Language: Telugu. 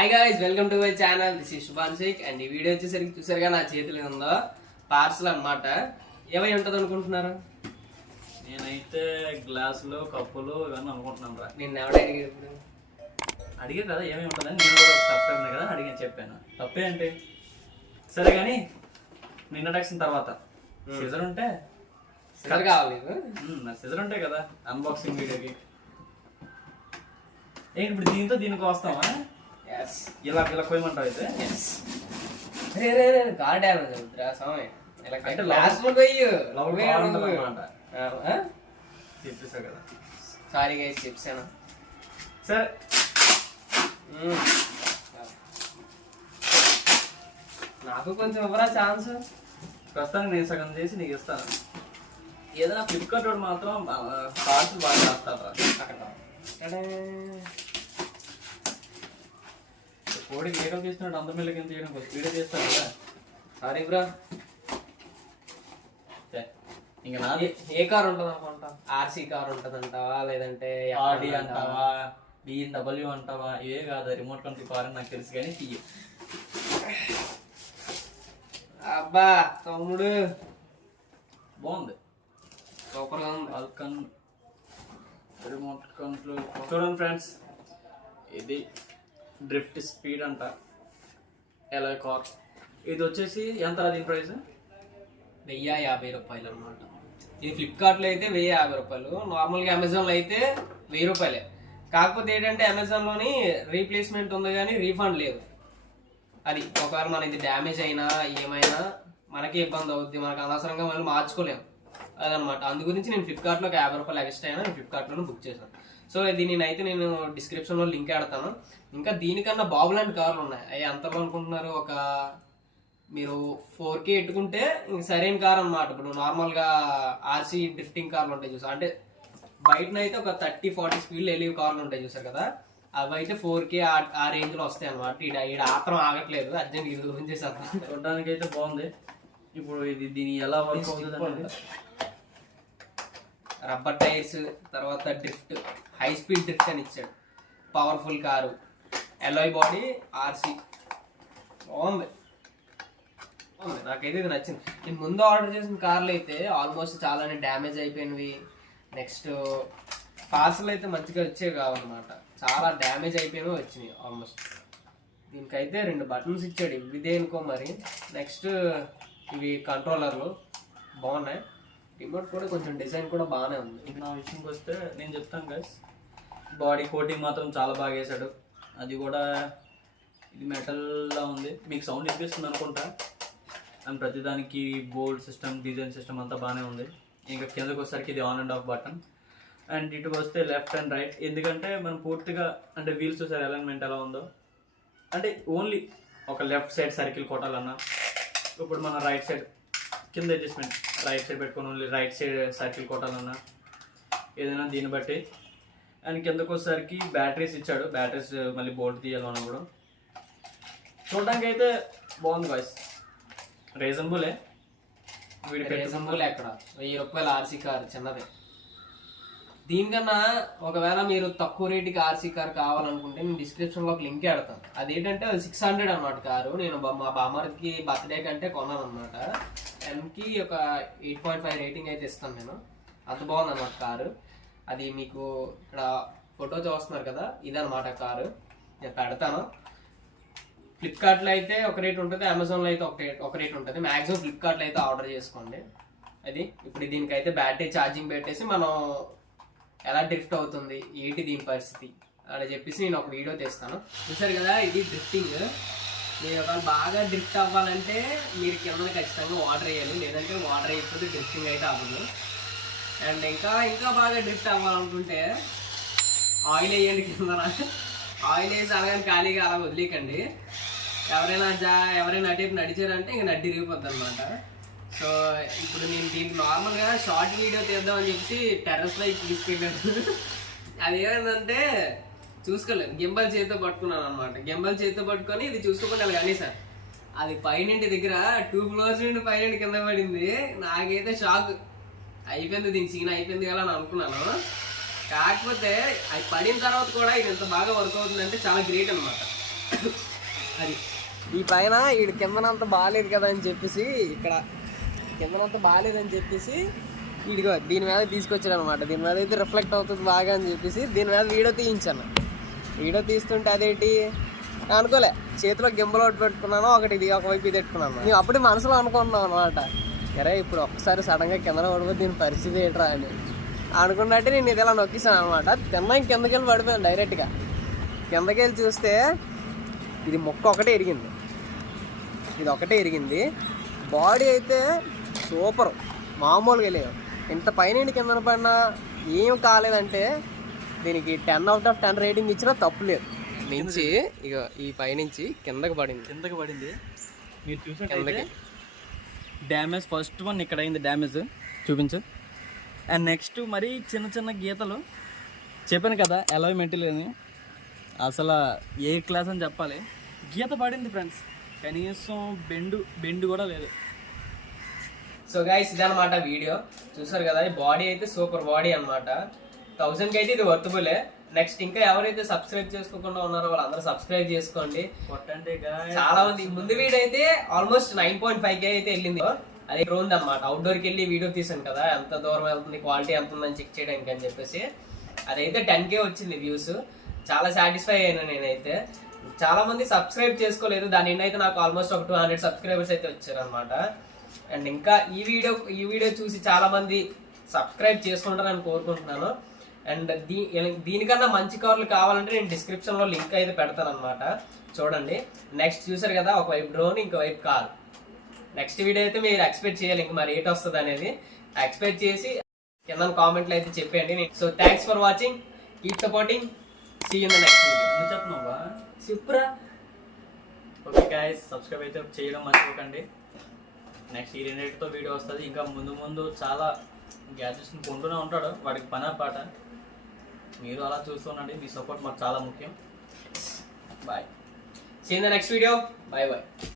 Hi guys, welcome to my channel. This is Shubhan Shaikh and ఈ వీడియో వచ్చేసరికి చూసారుగా నా చేతిలో ఉందో పార్సల్ అన్నమాట. ఏమై ఉంటుంది అనుకుంటున్నారు? నేనైతే గ్లాసులు కప్పులు ఇవన్నీ అనుకుంటున్నాను రా. నిన్న ఎవడ అడిగే కదా ఏమేమి ఉంటుందని. నేను కూడా ఒక తప్పే కదా అడిగి చెప్పాను. తప్పే అంటే సరే కానీ ఇంట్రడక్షన్ తర్వాత సిజర్ ఉంటే కావాలి. సిజర్ ఉంటాయి కదా అన్బాక్సింగ్ వీడియోకి. ఇప్పుడు దీంతో దీనికి వస్తామా? ఇలా ఇలా కోయమంటావు అయితే కార్ డ్యామేజ్ అవుతుందిరా సమయం. అంటే చెప్పేసావు కదా. సారీ గైస్ చెప్పాను. సరే నాకు కొంచెం ఇవ్వరా ఛాన్స్. ప్రస్తుతానికి నేను సగం చేసి నీకు ఇస్తాను. ఏదైనా ఫ్లిప్కార్ట్ వాడు మాత్రం పార్సల్ బాగా చేస్తారా అక్కడ. కోడి వీడియో తీస్తున్నాడు, అందరి మిల్లకి ఎంత చేయడం వీడియో చేస్తాను కదా. సారీ బ్రా. ఇంకా నాది ఏ కార్ ఉంటుంది అనుకుంటా? ఆర్సీ కార్ ఉంటుంది అంటావా, లేదంటే ఆడి అంటావా, BMW అంటావా? ఏ కాదు, రిమోట్ కంట్రోల్ కార్ అని నాకు తెలుసు కానీ తీయ. అబ్బా తమ్ముడు బాగుంది, సూపర్ గా ఉంది. Falcon remote control. చూడండి ఫ్రెండ్స్, ఇది డ్రిఫ్ట్ స్పీడ్ అంట ఎలా కార్. ఇది వచ్చేసి ఎంత దీని ప్రైస్? 1050 రూపాయలు అనమాట. ఇది ఫ్లిప్కార్ట్లో అయితే 1050 రూపాయలు, నార్మల్గా అమెజాన్లో అయితే 1000 రూపాయలే. కాకపోతే ఏంటంటే అమెజాన్లోని రీప్లేస్మెంట్ ఉంది కానీ రీఫండ్ లేదు. అది ఒకవేళ మన ఇది డ్యామేజ్ అయినా ఏమైనా మనకి ఇబ్బంది అవుద్ది, మనకు అనవసరంగా మళ్ళీ మార్చుకోలేము అదనమాట. అందు గురించి నేను ఫ్లిప్కార్ట్లోకి 50 రూపాయలు ఎక్స్ట్రా అయినా నేను ఫ్లిప్కార్ట్లోనే బుక్ చేశాను. సో దీనిని అయితే నేను డిస్క్రిప్షన్లో లింక్ పెడతాను. ఇంకా దీనికన్నా బాబులాంటి కార్లు ఉన్నాయి. అవి ఎంతలో అనుకుంటున్నారు? ఒక మీరు 4K పెట్టుకుంటే ఇంక సరైన కార్ అనమాట. ఇప్పుడు నార్మల్గా ఆర్సీ డ్రిఫ్టింగ్ కార్లు ఉంటాయి చూసారు, అంటే బయటనైతే ఒక 30-40 స్పీడ్లు వెళ్ళే కార్లు ఉంటాయి చూసారు కదా, అవి అయితే 4K ఆ రేంజ్లో వస్తాయి అనమాట. ఈడ ఆత్రం ఆగట్లేదు, అర్జెంట్ ఇది గురించి చేసేస్తాను. చూడడానికి అయితే బాగుంది. ఇప్పుడు ఇది దీని ఎలా వర్క్ అవుతుంది? రబ్బర్ టైర్స్, తర్వాత డ్రిఫ్ట్, హై స్పీడ్ డ్రిఫ్ట్ అని ఇచ్చాడు. Powerful car, alloy body, RC. బాగుంది, నాకైతే ఇది నచ్చింది. నేను ముందు ఆర్డర్ చేసిన కార్లు అయితే ఆల్మోస్ట్ చాలానే డ్యామేజ్ అయిపోయినవి. నెక్స్ట్ పార్సల్ అయితే మంచిగా వచ్చేవి కావన్నమాట, చాలా డ్యామేజ్ అయిపోయినవి వచ్చినాయి ఆల్మోస్ట్. దీనికైతే 2 బటన్స్ ఇచ్చాడు, ఇవి దేనికో మరి. నెక్స్ట్ ఇవి కంట్రోలర్లు బాగున్నాయి. రిమోట్ కూడా కొంచెం డిజైన్ కూడా బాగానే ఉంది. నా విషయంకి వస్తే నేను చెప్తాను గైస్, బాడీ కోటింగ్ మాత్రం చాలా బాగా వేసాడు. అది కూడా ఇది మెటల్లా ఉంది, మీకు సౌండ్ వినిపిస్తుంది అనుకుంటా. అండ్ ప్రతిదానికి బోల్డ్ సిస్టమ్, డిజైన్ సిస్టమ్ అంతా బాగానే ఉంది. ఇంకా కిందకి వచ్చేసరికి ఇది on and of button. And ఇటు వస్తే లెఫ్ట్ అండ్ రైట్, ఎందుకంటే మనం పూర్తిగా అంటే వీల్స్ చూసారు అలైన్మెంట్ ఎలా ఉందో. అంటే ఓన్లీ ఒక లెఫ్ట్ సైడ్ సర్కిల్ కొట్టాలన్నా, ఇప్పుడు మన రైట్ సైడ్ కింద అడ్జస్ట్మెంట్ రైట్ సైడ్ పెట్టుకొని ఓన్లీ రైట్ సైడ్ సర్కిల్ కొట్టాలన్నా ఏదైనా దీన్ని బట్టి. అండ్ కిందకు వచ్చేసరికి బ్యాటరీస్ ఇచ్చాడు, బ్యాటరీస్ మళ్ళీ బోల్ట్ తీయాలన్నా కూడా. చూడడానికి అయితే బాగుంది బాయ్స్, రీజనబులే. రీజనబుల్ ఎక్కడ 1000 రూపాయలు ఆర్సీ కార్ చిన్నదే. దీనికన్నా ఒకవేళ మీరు తక్కువ రేటుకి ఆర్సీ కార్ కావాలనుకుంటే నేను డిస్క్రిప్షన్లో ఒక లింక్ పెడతాను. అదేంటంటే అది 600 అనమాట కారు. నేను మా బామ్మర్కి బర్త్డే కంటే కొన్నాను అనమాట. ఎంకి ఒక 8.5 రేటింగ్ అయితే ఇస్తాను నేను. అంత బాగుంది అనమాట కారు. అది మీకు ఇక్కడ ఫోటో చూస్తున్నారు కదా, ఇదనమాట కారు. నేను పెడతాను. ఫ్లిప్కార్ట్లో అయితే ఒక రేట్ ఉంటుంది, అమెజాన్లో అయితే ఒక రేట్ ఉంటుంది. మ్యాక్సిమం ఫ్లిప్కార్ట్లో అయితే ఆర్డర్ చేసుకోండి. అది ఇప్పుడు దీనికైతే బ్యాటరీ ఛార్జింగ్ పెట్టేసి మనం ఎలా డ్రిఫ్ట్ అవుతుంది ఏంటి దీని పరిస్థితి అని చెప్పేసి నేను ఒక వీడియో తీస్తాను. చూసారు కదా, ఇది డ్రిఫ్టింగ్. మీరు ఒకవేళ బాగా డ్రిఫ్ట్ అవ్వాలంటే మీరు కింద ఖచ్చితంగా వాటర్ వేయాలి, లేదంటే వాటర్ వేయకపోతే డ్రిఫ్టింగ్ అయితే అవ్వదు. అండ్ ఇంకా బాగా డ్రిఫ్ట్ అవ్వాలనుకుంటే ఆయిల్ వేయండి కింద. ఆయిల్ వేసి అలాగని ఖాళీగా అలా వదిలేకండి. ఎవరైనా అటేపు నడిచారంటే ఇంక నడ్డి తిరిగిపోద్ది అనమాట. సో ఇప్పుడు నేను దీనికి నార్మల్గా షార్ట్ వీడియో తీద్దామని చెప్పి టెర్రస్లో తీసుకెళ్ళాను. అది ఏమైందంటే చూసుకోలేదు, గింబల్ చేతితో పట్టుకున్నాను అనమాట. గింబల్ చేతితో పట్టుకొని ఇది చూసుకోకుండా అలా కానీ సార్ అది పైనుంటి దగ్గర 2 ఫ్లోర్స్ నుండి పైనుండి కింద పడింది. నాకైతే షాక్ అయిపోయింది, దీని సీన్ అయిపోయింది కదా అని అనుకున్నాను. కాకపోతే అది పడిన తర్వాత కూడా ఇది ఎంత బాగా వర్క్ అవుతుందంటే చాలా గ్రేట్ అనమాట. అది ఈ పైన వీడి కిందనంత బాగాలేదు కదా అని చెప్పేసి ఇక్కడ కిందనంత బాగాలేదని చెప్పేసి వీడిగో దీని మీద తీసుకొచ్చాడు అనమాట. దీని మీద అయితే రిఫ్లెక్ట్ అవుతుంది బాగా అని చెప్పేసి దీని మీద వీడియో తీయించాను. వీడియో తీస్తుంటే అదేంటి అనుకోలే, చేతిలో గింబల్ ఒకటి పెట్టుకున్నాను, ఒకటి ఇది ఒకవైపు ఇది పెట్టుకున్నాను. మేము అప్పుడే మనసులో అనుకున్నాం అనమాట, అరే ఇప్పుడు ఒక్కసారి సడన్గా కింద పడిపోతే దీని పరిస్థితి ఏంట్రా అని అనుకున్నట్టే నేను ఇది ఇలా నొక్కిసాను అనమాట. తిన్నాక కిందకి వెళ్ళి పడిపోయాను డైరెక్ట్గా. కిందకి వెళ్ళి చూస్తే ఇది మొక్క ఒకటే ఇరిగింది, ఇది ఒకటే ఇరిగింది. బాడీ అయితే సూపర్, మామూలుగా లేవు. ఇంత పైన కింద పడినా ఏం కాలేదంటే దీనికి 10/10 రేటింగ్ ఇచ్చినా తప్పు లేదు. నుంచి ఇక ఈ పైనుంచి కిందకి పడింది. మీరు చూసినట్లయితే డ్యామేజ్ ఫస్ట్ వన్ ఇక్కడ అయింది, డ్యామేజ్ చూపించు. అండ్ నెక్స్ట్ మరి చిన్న చిన్న గీతలు చెప్పాను కదా అలాయ్ మెటీరియల్ అని, అసలు ఏ క్లాస్ అని చెప్పాలి. గీత పడింది ఫ్రెండ్స్, కనీసం బెండు కూడా లేదు. సో గైస్ ఇదనమాట వీడియో చూసారు కదా. ఈ బాడీ అయితే సూపర్ బాడీ అనమాట. 1000కి అయితే ఇది వర్తబులే. నెక్స్ట్ ఇంకా ఎవరైతే సబ్స్క్రైబ్ చేసుకోకుండా ఉన్నారో వాళ్ళందరూ సబ్స్క్రైబ్ చేసుకోండి. చాలా మంది ముందు వీడియో అయితే ఆల్మోస్ట్ 9.5K అయితే వెళ్ళింది. అది డ్రోన్ అనమాట, అవుట్డోర్కి వెళ్ళి వీడియో తీసాను కదా, ఎంత దూరం వెళ్తుంది, క్వాలిటీ ఎంత ఉందని చెక్ చేయడానికి అని చెప్పేసి. అదైతే 10K వచ్చింది వ్యూస్. చాలా సాటిస్ఫై అయినా నేనైతే. చాలా మంది సబ్స్క్రైబ్ చేసుకోలేదు, దాని అయితే నాకు ఆల్మోస్ట్ ఒక 200 సబ్స్క్రైబర్స్ అయితే వచ్చారు అనమాట. అండ్ ఇంకా ఈ వీడియో చూసి చాలా మంది సబ్స్క్రైబ్ చేసుకుంటారని కోరుకుంటున్నాను. అండ్ దీనికన్నా మంచి కార్లు కావాలంటే నేను డిస్క్రిప్షన్ లో లింక్ అయితే పెడతాను అనమాట, చూడండి. నెక్స్ట్ చూసారు కదా, ఒకవైపు డ్రోన్ ఇంకోవైపు కార్. నెక్స్ట్ వీడియో అయితే మీరు ఎక్స్పెక్ట్ చేయాలి, ఇంకా మరి ఏట్ వస్తుంది అనేది ఎక్స్పెక్ట్ చేసి కింద కామెంట్లు అయితే చెప్పండి. So thanks for watching, keep supporting, see you in the next video. చెప్తున్నావా చెప్పురా. ఓకే గైస్, సబ్స్క్రైబ్ అయితే చేయడం మర్చిపోకండి. నెక్స్ట్ ఈ రెండింటితో వీడియో వస్తుంది. ఇంకా ముందు చాలా గ్యాడ్జెట్స్ని కొంటూనే ఉంటాడు, వాడికి పని పాట. మీరు అలా చూస్తుండండి, మీ సపోర్ట్ మాకు చాలా ముఖ్యం. Bye, see you in the next video. Bye by.